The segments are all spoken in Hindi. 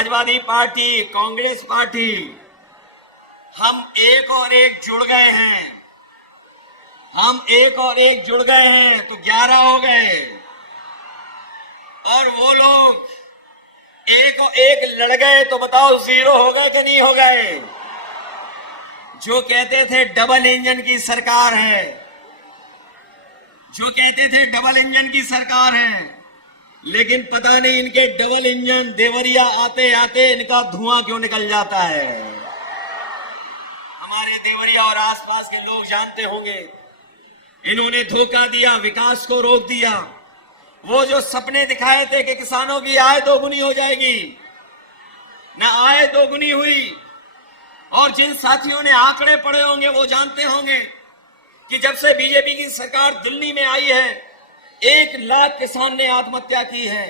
समाजवादी पार्टी, कांग्रेस पार्टी, हम एक और एक जुड़ गए हैं। हम एक और एक जुड़ गए हैं तो 11 हो गए। और वो लोग एक और एक लड़ गए तो बताओ 0 हो गए कि नहीं हो गए। जो कहते थे डबल इंजन की सरकार है, जो कहते थे डबल इंजन की सरकार है, लेकिन पता नहीं इनके डबल इंजन देवरिया आते आते इनका धुआं क्यों निकल जाता है। हमारे देवरिया और आसपास के लोग जानते होंगे, इन्होंने धोखा दिया, विकास को रोक दिया। वो जो सपने दिखाए थे कि किसानों की आय दोगुनी हो जाएगी, न आय दोगुनी हुई। और जिन साथियों ने आंकड़े पढ़े होंगे वो जानते होंगे कि जब से बीजेपी की सरकार दिल्ली में आई है 1 लाख किसान ने आत्महत्या की है।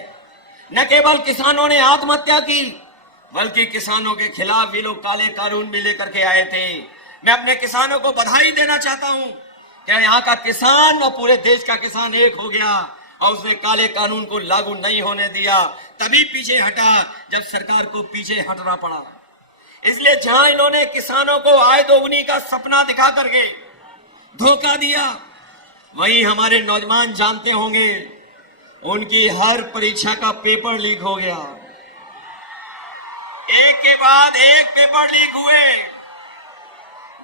न केवल किसानों ने आत्महत्या की, बल्कि किसानों के खिलाफ भी लोग काले कानून भी लेकर के आए थे। मैं अपने किसानों को बधाई देना चाहता हूं कि यहाँ का किसान और पूरे देश का किसान एक हो गया और उसने काले कानून को लागू नहीं होने दिया। तभी पीछे हटा जब सरकार को पीछे हटना पड़ा। इसलिए जहां इन्होंने किसानों को आय दोगुनी का सपना दिखा करके धोखा दिया, वहीं हमारे नौजवान जानते होंगे उनकी हर परीक्षा का पेपर लीक हो गया। एक के बाद एक पेपर लीक हुए,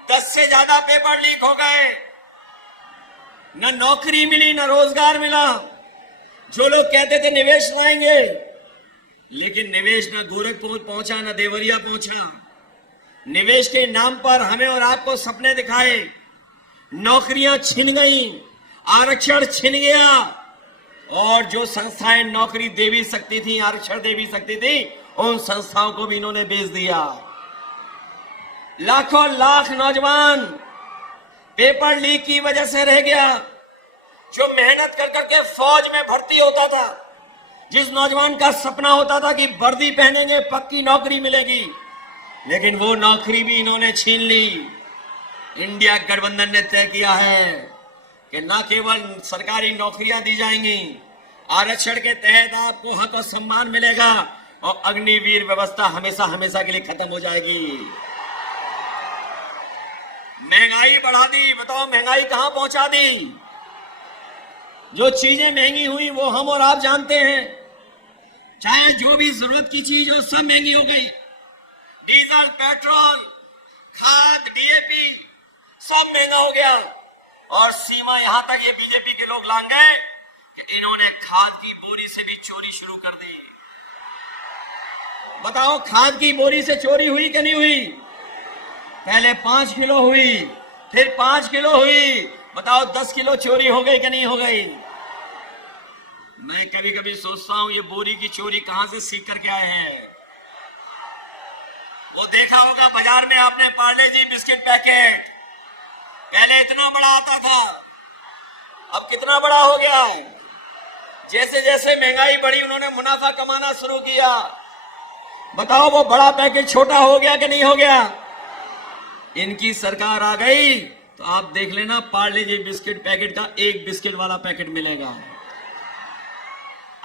10 से ज्यादा पेपर लीक हो गए। न नौकरी मिली, न रोजगार मिला। जो लोग कहते थे निवेश लाएंगे, लेकिन निवेश न गोरखपुर पहुंचा, न देवरिया पहुंचा। निवेश के नाम पर हमें और आपको सपने दिखाए, नौकरियां छिन गई, आरक्षण छिन गया। और जो संस्थाएं नौकरी दे भी सकती थी, आरक्षण दे भी सकती थी, उन संस्थाओं को भी इन्होंने बेच दिया। लाखों लाख नौजवान पेपर लीक की वजह से रह गया। जो मेहनत कर करके फौज में भर्ती होता था, जिस नौजवान का सपना होता था कि वर्दी पहनेंगे पक्की नौकरी मिलेगी, लेकिन वो नौकरी भी इन्होंने छीन ली। इंडिया गठबंधन ने तय किया है कि न केवल सरकारी नौकरियां दी जाएंगी, आरक्षण के तहत आपको हक और सम्मान मिलेगा और अग्निवीर व्यवस्था हमेशा हमेशा के लिए खत्म हो जाएगी। महंगाई बढ़ा दी, बताओ महंगाई कहां पहुंचा दी। जो चीजें महंगी हुई वो हम और आप जानते हैं। चाहे जो भी जरूरत की चीज हो सब महंगी हो गई। डीजल, पेट्रोल, खाद, डीएपी सब महंगा हो गया। और सीमा यहां तक ये बीजेपी के लोग लांग गए कि इन्होंने खाद की बोरी से भी चोरी शुरू कर दी। बताओ खाद की बोरी से चोरी हुई कि नहीं हुई। पहले 5 किलो हुई, फिर 5 किलो हुई। बताओ 10 किलो चोरी हो गई कि नहीं हो गई। मैं कभी कभी सोचता हूं ये बोरी की चोरी कहां से सीख करके आए हैं। वो देखा होगा बाजार में आपने पार्ले जी बिस्किट पैकेट, पहले इतना बड़ा आता था, अब कितना बड़ा हो गया। जैसे जैसे महंगाई बढ़ी उन्होंने मुनाफा कमाना शुरू किया। बताओ वो बड़ा पैकेट छोटा हो गया कि नहीं हो गया। इनकी सरकार आ गई तो आप देख लेना पार्ले जी बिस्किट पैकेट का 1 बिस्किट वाला पैकेट मिलेगा।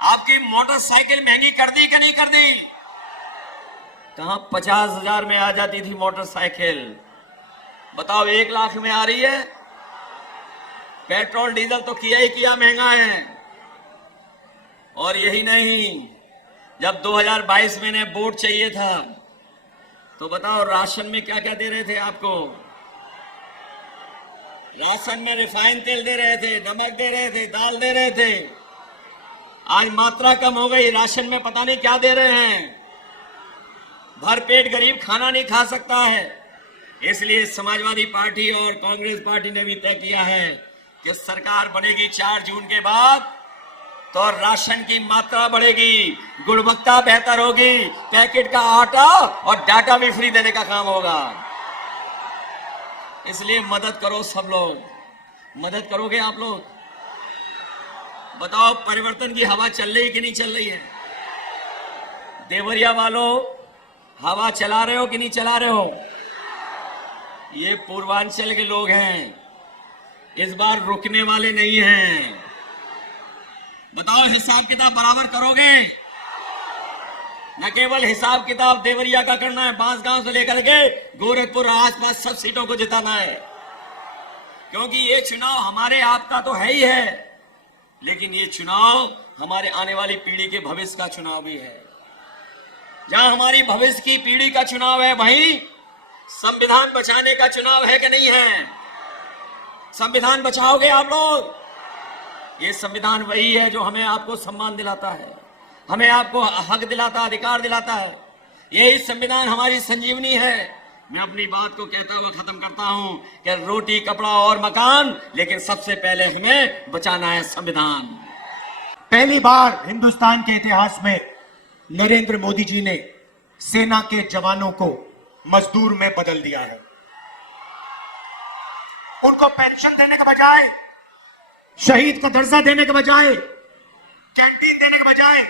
आपकी मोटरसाइकिल महंगी कर दी कि नहीं कर दी। कहां 50,000 में आ जाती थी मोटरसाइकिल, बताओ 1 लाख में आ रही है। पेट्रोल डीजल तो किया ही किया महंगा है। और यही नहीं, जब 2022 में ने वोट चाहिए था तो बताओ राशन में क्या क्या दे रहे थे आपको। राशन में रिफाइंड तेल दे रहे थे, नमक दे रहे थे, दाल दे रहे थे। आज मात्रा कम हो गई, राशन में पता नहीं क्या दे रहे हैं। भरपेट गरीब खाना नहीं खा सकता है। इसलिए समाजवादी पार्टी और कांग्रेस पार्टी ने भी तय किया है कि सरकार बनेगी 4 जून के बाद तो राशन की मात्रा बढ़ेगी, गुणवत्ता बेहतर होगी, पैकेट का आटा और डाटा भी फ्री देने का काम होगा। इसलिए मदद करो सब लोग। मदद करोगे आप लोग। बताओ परिवर्तन की हवा चल रही कि नहीं चल रही है। देवरिया वालों हवा चला रहे हो कि नहीं चला रहे हो। ये पूर्वांचल के लोग हैं, इस बार रुकने वाले नहीं हैं। बताओ हिसाब किताब बराबर करोगे। न केवल हिसाब किताब देवरिया का करना है, बांसगांव से लेकर के गोरखपुर आसपास सब सीटों को जिताना है, क्योंकि ये चुनाव हमारे आपका तो है ही है, लेकिन ये चुनाव हमारे आने वाली पीढ़ी के भविष्य का चुनाव भी है। जहां हमारी भविष्य की पीढ़ी का चुनाव है, वहीं संविधान बचाने का चुनाव है कि नहीं है? संविधान बचाओगे आप लोग? ये संविधान वही है जो हमें आपको सम्मान दिलाता है, हमें आपको हक दिलाता, अधिकार दिलाता है। यही संविधान हमारी संजीवनी है। मैं अपनी बात को कहता हुआ खत्म करता हूं कि रोटी, कपड़ा और मकान, लेकिन सबसे पहले हमें बचाना है संविधान। पहली बार हिंदुस्तान के इतिहास में नरेंद्र मोदी जी ने सेना के जवानों को मजदूर में बदल दिया है। उनको पेंशन देने के बजाय, शहीद का दर्जा देने के बजाय, कैंटीन देने के बजाय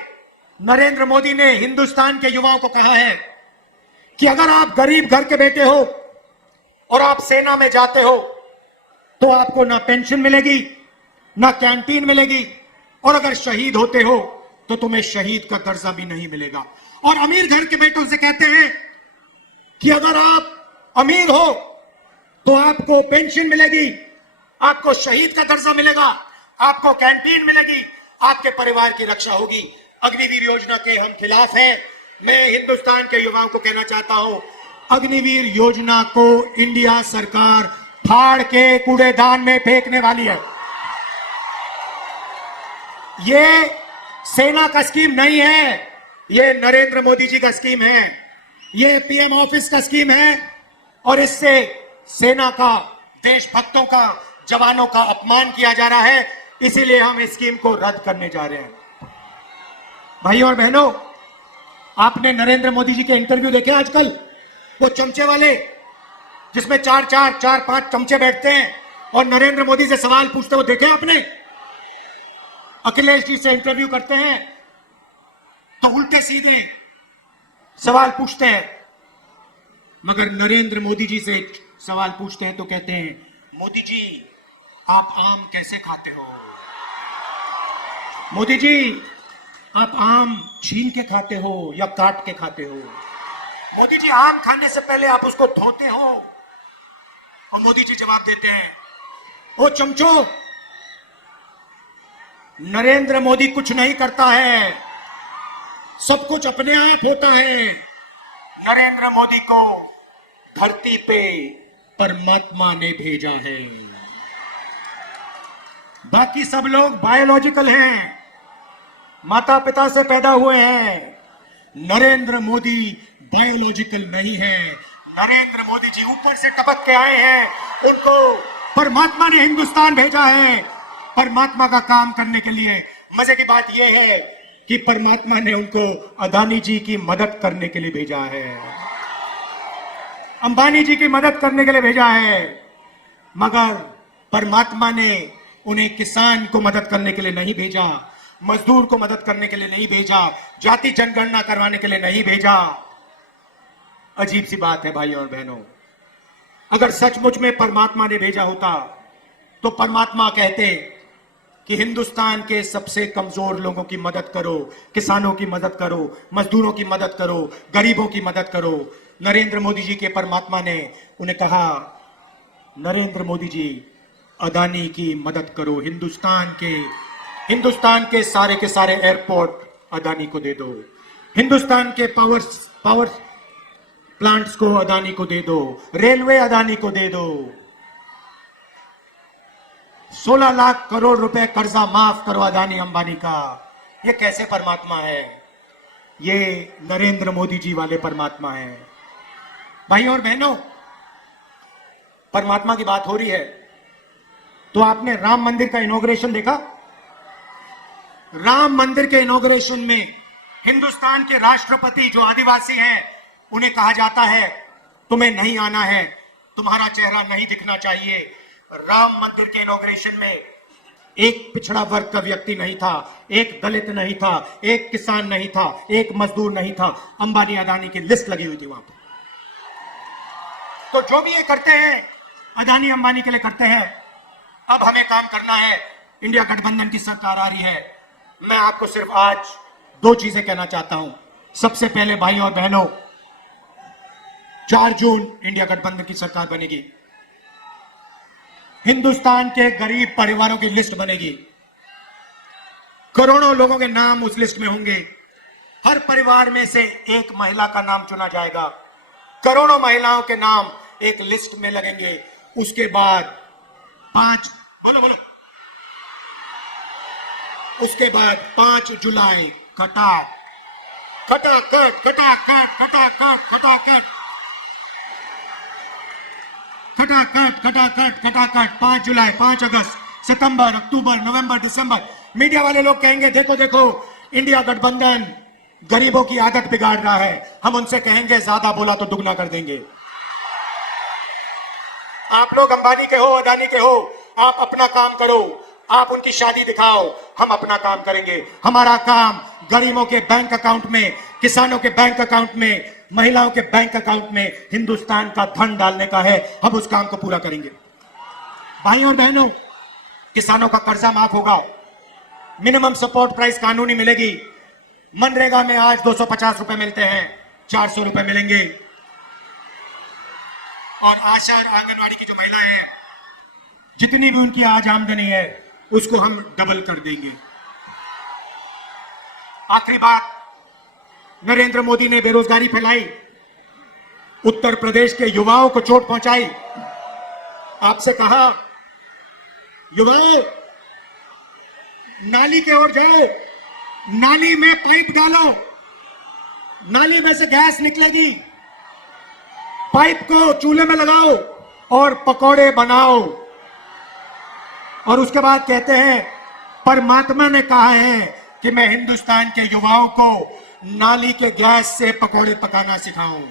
नरेंद्र मोदी ने हिंदुस्तान के युवाओं को कहा है कि अगर आप गरीब घर के बेटे हो और आप सेना में जाते हो तो आपको ना पेंशन मिलेगी, ना कैंटीन मिलेगी, और अगर शहीद होते हो तो तुम्हें शहीद का दर्जा भी नहीं मिलेगा। और अमीर घर के बेटों से कहते हैं कि अगर आप अमीर हो तो आपको पेंशन मिलेगी, आपको शहीद का दर्जा मिलेगा, आपको कैंटीन मिलेगी, आपके परिवार की रक्षा होगी। अग्निवीर योजना के हम खिलाफ हैं। मैं हिंदुस्तान के युवाओं को कहना चाहता हूं, अग्निवीर योजना को इंडिया सरकार फाड़ के कूड़ेदान में फेंकने वाली है। ये सेना का स्कीम नहीं है, ये नरेंद्र मोदी जी का स्कीम है, ये पीएम ऑफिस का स्कीम है, और इससे सेना का, देशभक्तों का, जवानों का अपमान किया जा रहा है। इसीलिए हम इस स्कीम को रद्द करने जा रहे हैं। भाइयों और बहनों, आपने नरेंद्र मोदी जी के इंटरव्यू देखे आजकल? वो चमचे वाले, जिसमें चार पांच चमचे बैठते हैं और नरेंद्र मोदी से सवाल पूछते, वो देखे आपने? अखिलेश जी से इंटरव्यू करते हैं तो उल्टे सीधे सवाल पूछते हैं, मगर नरेंद्र मोदी जी से सवाल पूछते हैं तो कहते हैं, मोदी जी आप आम कैसे खाते हो? मोदी जी आप आम छीन के खाते हो या काट के खाते हो? मोदी जी आम खाने से पहले आप उसको धोते हो? और मोदी जी जवाब देते हैं, ओ चमचो, नरेंद्र मोदी कुछ नहीं करता है, सब कुछ अपने आप होता है। नरेंद्र मोदी को धरती पे परमात्मा ने भेजा है, बाकी सब लोग बायोलॉजिकल हैं, माता पिता से पैदा हुए हैं। नरेंद्र मोदी बायोलॉजिकल नहीं है। नरेंद्र मोदी जी ऊपर से टपक के आए हैं, उनको परमात्मा ने हिंदुस्तान भेजा है परमात्मा का काम करने के लिए। मजे की बात यह है कि परमात्मा ने उनको अदानी जी की मदद करने के लिए भेजा है, अंबानी जी की मदद करने के लिए भेजा है, मगर परमात्मा ने उन्हें किसान को मदद करने के लिए नहीं भेजा, मजदूर को मदद करने के लिए नहीं भेजा, जाति जनगणना करवाने के लिए नहीं भेजा। अजीब सी बात है भाइयों और बहनों। अगर सचमुच में परमात्मा ने भेजा होता तो परमात्मा कहते कि हिंदुस्तान के सबसे कमजोर लोगों की मदद करो, किसानों की मदद करो, मजदूरों की मदद करो, गरीबों की मदद करो। नरेंद्र मोदी जी के परमात्मा ने उन्हें कहा, नरेंद्र मोदी जी अदानी की मदद करो, हिंदुस्तान के सारे एयरपोर्ट अदानी को दे दो, हिंदुस्तान के पावर प्लांट्स को अदानी को दे दो, रेलवे अदानी को दे दो, 16 लाख करोड़ रुपए कर्जा माफ करो अदानी अंबानी का। ये कैसे परमात्मा है? ये नरेंद्र मोदी जी वाले परमात्मा है। भाइयों और बहनों, परमात्मा की बात हो रही है तो आपने राम मंदिर का इनॉग्रेशन देखा? राम मंदिर के इनॉग्रेशन में हिंदुस्तान के राष्ट्रपति जो आदिवासी हैं, उन्हें कहा जाता है तुम्हें नहीं आना है, तुम्हारा चेहरा नहीं दिखना चाहिए। राम मंदिर के इनॉग्रेशन में एक पिछड़ा वर्ग का व्यक्ति नहीं था, एक दलित नहीं था, एक किसान नहीं था, एक मजदूर नहीं था, अंबानी अदानी की लिस्ट लगी हुई थी वहां पर। तो जो भी ये करते हैं अदानी अंबानी के लिए करते हैं। अब हमें काम करना है, इंडिया गठबंधन की सरकार आ रही है। मैं आपको सिर्फ आज 2 चीजें कहना चाहता हूं। सबसे पहले भाई और बहनों, 4 जून इंडिया गठबंधन की सरकार बनेगी। हिंदुस्तान के गरीब परिवारों की लिस्ट बनेगी। करोड़ों लोगों के नाम उस लिस्ट में होंगे। हर परिवार में से एक महिला का नाम चुना जाएगा। करोड़ों महिलाओं के नाम एक लिस्ट में लगेंगे। उसके बाद 5 जुलाई खटाखट 5 जुलाई, 5 अगस्त, सितंबर, अक्टूबर, नवंबर, दिसंबर। मीडिया वाले लोग कहेंगे देखो देखो इंडिया गठबंधन गरीबों की आदत बिगाड़ रहा है। हम उनसे कहेंगे ज्यादा बोला तो दुगना कर देंगे। आप लोग अंबानी के हो, अदानी के हो, आप अपना काम करो, आप उनकी शादी दिखाओ, हम अपना काम करेंगे। हमारा काम गरीबों के बैंक अकाउंट में, किसानों के बैंक अकाउंट में, महिलाओं के बैंक अकाउंट में हिंदुस्तान का धन डालने का है। हम उस काम को पूरा करेंगे। भाइयों और बहनों, किसानों का कर्जा माफ होगा, मिनिमम सपोर्ट प्राइस कानूनी मिलेगी। मनरेगा में आज 250 रुपए मिलते हैं, 400 रुपए मिलेंगे। और आशा और आंगनवाड़ी की जो महिलाएं हैं, जितनी भी उनकी आज आमदनी है उसको हम डबल कर देंगे। आखिरी बात, नरेंद्र मोदी ने बेरोजगारी फैलाई, उत्तर प्रदेश के युवाओं को चोट पहुंचाई। आपसे कहा युवाओं नाली की ओर जाओ, नाली में पाइप डालो, नाली में से गैस निकलेगी, पाइप को चूल्हे में लगाओ और पकौड़े बनाओ। और उसके बाद कहते हैं परमात्मा ने कहा है कि मैं हिंदुस्तान के युवाओं को नाली के गैस से पकौड़े पकाना सिखाऊं।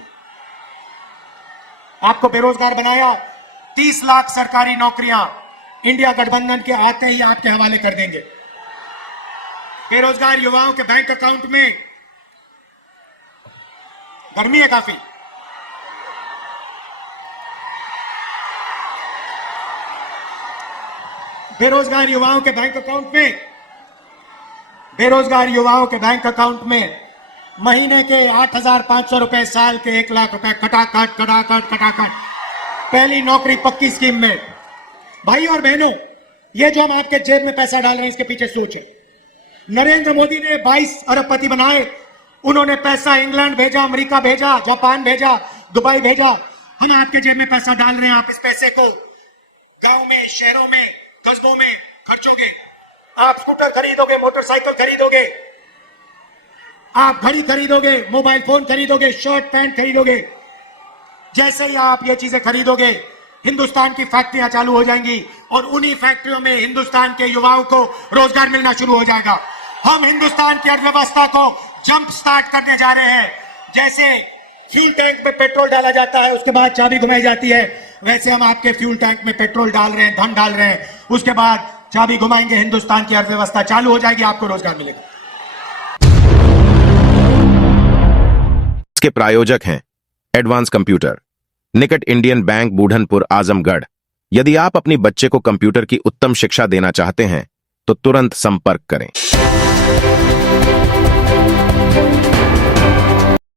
आपको बेरोजगार बनाया, 30 लाख सरकारी नौकरियां इंडिया गठबंधन के आते ही आपके हवाले कर देंगे। बेरोजगार युवाओं के बैंक अकाउंट में, गर्मी है काफी, बेरोजगार युवाओं के बैंक अकाउंट में महीने के 8,500 रुपए, साल के 1 लाख रुपए, खटाखट पहली नौकरी पक्की स्कीम में। भाई और बहनों, ये जो हम आपके जेब में पैसा डाल रहे हैं इसके पीछे सोच है। नरेंद्र मोदी ने 22 अरबपति बनाए, उन्होंने पैसा इंग्लैंड भेजा, अमेरिका भेजा, जापान भेजा, दुबई भेजा। हम आपके जेब में पैसा डाल रहे हैं। आप इस पैसे को गांव में, शहरों में, कस्बों में खर्चोगे। आप स्कूटर खरीदोगे, मोटरसाइकिल खरीदोगे, आप घड़ी खरीदोगे, मोबाइल फोन खरीदोगे, शर्ट पैंट खरीदोगे। जैसे ही आप ये चीजें खरीदोगे, हिंदुस्तान की फैक्ट्रियां चालू हो जाएंगी और उन्हीं फैक्ट्रियों में हिंदुस्तान के युवाओं को रोजगार मिलना शुरू हो जाएगा। हम हिंदुस्तान की अर्थव्यवस्था को जंप स्टार्ट करने जा रहे हैं। जैसे फ्यूल टैंक में पेट्रोल डाला जाता है, उसके बाद चाबी घुमाई जाती है, वैसे हम आपके फ्यूल टैंक में पेट्रोल डाल रहे हैं, धन डाल रहे हैं। उसके बाद चाबी घुमाएंगे, हिंदुस्तान की अर्थव्यवस्था चालू हो जाएगी, आपको रोजगार मिलेगा। इसके प्रायोजक हैं एडवांस कंप्यूटर, निकट इंडियन बैंक, बूढ़नपुर, आजमगढ़। यदि आप अपनी बच्चे को कंप्यूटर की उत्तम शिक्षा देना चाहते हैं तो तुरंत संपर्क करें।